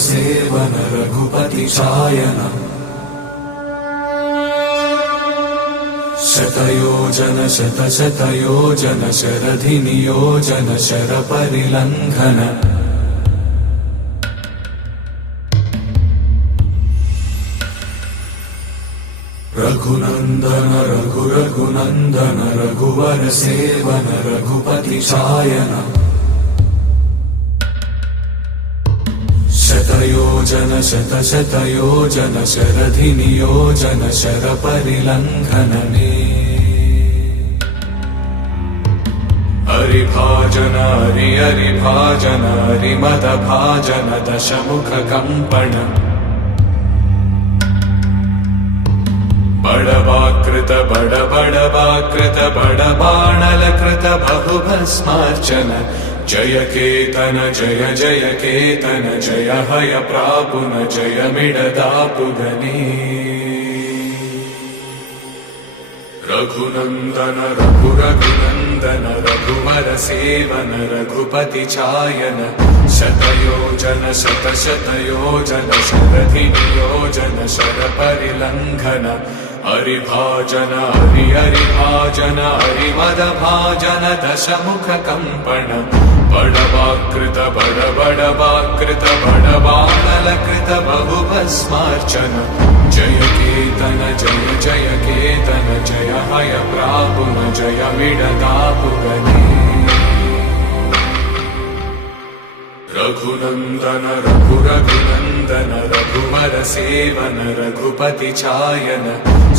seven Raghupati चायन शतयोजन शतशतयोजन शरधि नियोजन sir परिलंघन Raghunandan Raghunandan रघुवर seven Raghupati चायन शतयोजन शतशतयोजन शरधि नियोजन sir परिलंघन हरिभाजन हरिभाजन हरिमद भाजन दशमुख कंपन बड़वाकृत बड़वाकृत बड़बाणलकृत बहुभस्मार्चन जय केतन जय जय केतन जय हय प्रापुन जय मिडदापुगने रघुनंदन रघुनंदन रघुवर सेवन रघुपति चायन शतयोजन शतशतयोजन शरधि नियोजन शर परिलंघन हरिभाजन हरिभाजन हरिमद भाजन दशमुख कंपन बड़वाकृत बड़वाकृत बड़बाणलकृत बहुभस्मार्चन जय केतन जय जय केतन जय हय प्रापुन जय मिडदापुगने रघुनंदन रघुनंदन रघुवर सेवन रघुपति चायन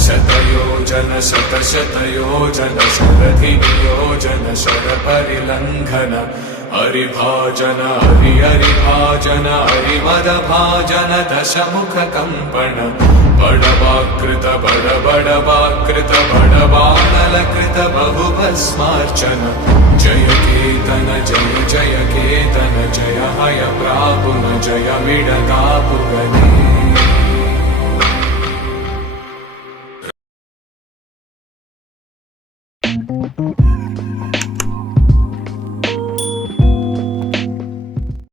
शतयोजन शतशतयोजन शरधि नियोजन शर परिलंघन हरिभाजन हरिभाजन हरिमद भाजन दशमुख कंपन बड़वाकृत बड़वाकृत बड़बाणलकृत बहुभस्मार्चन जय केतन जय जय केतन जय हय प्रापुन जय मिडदापुगने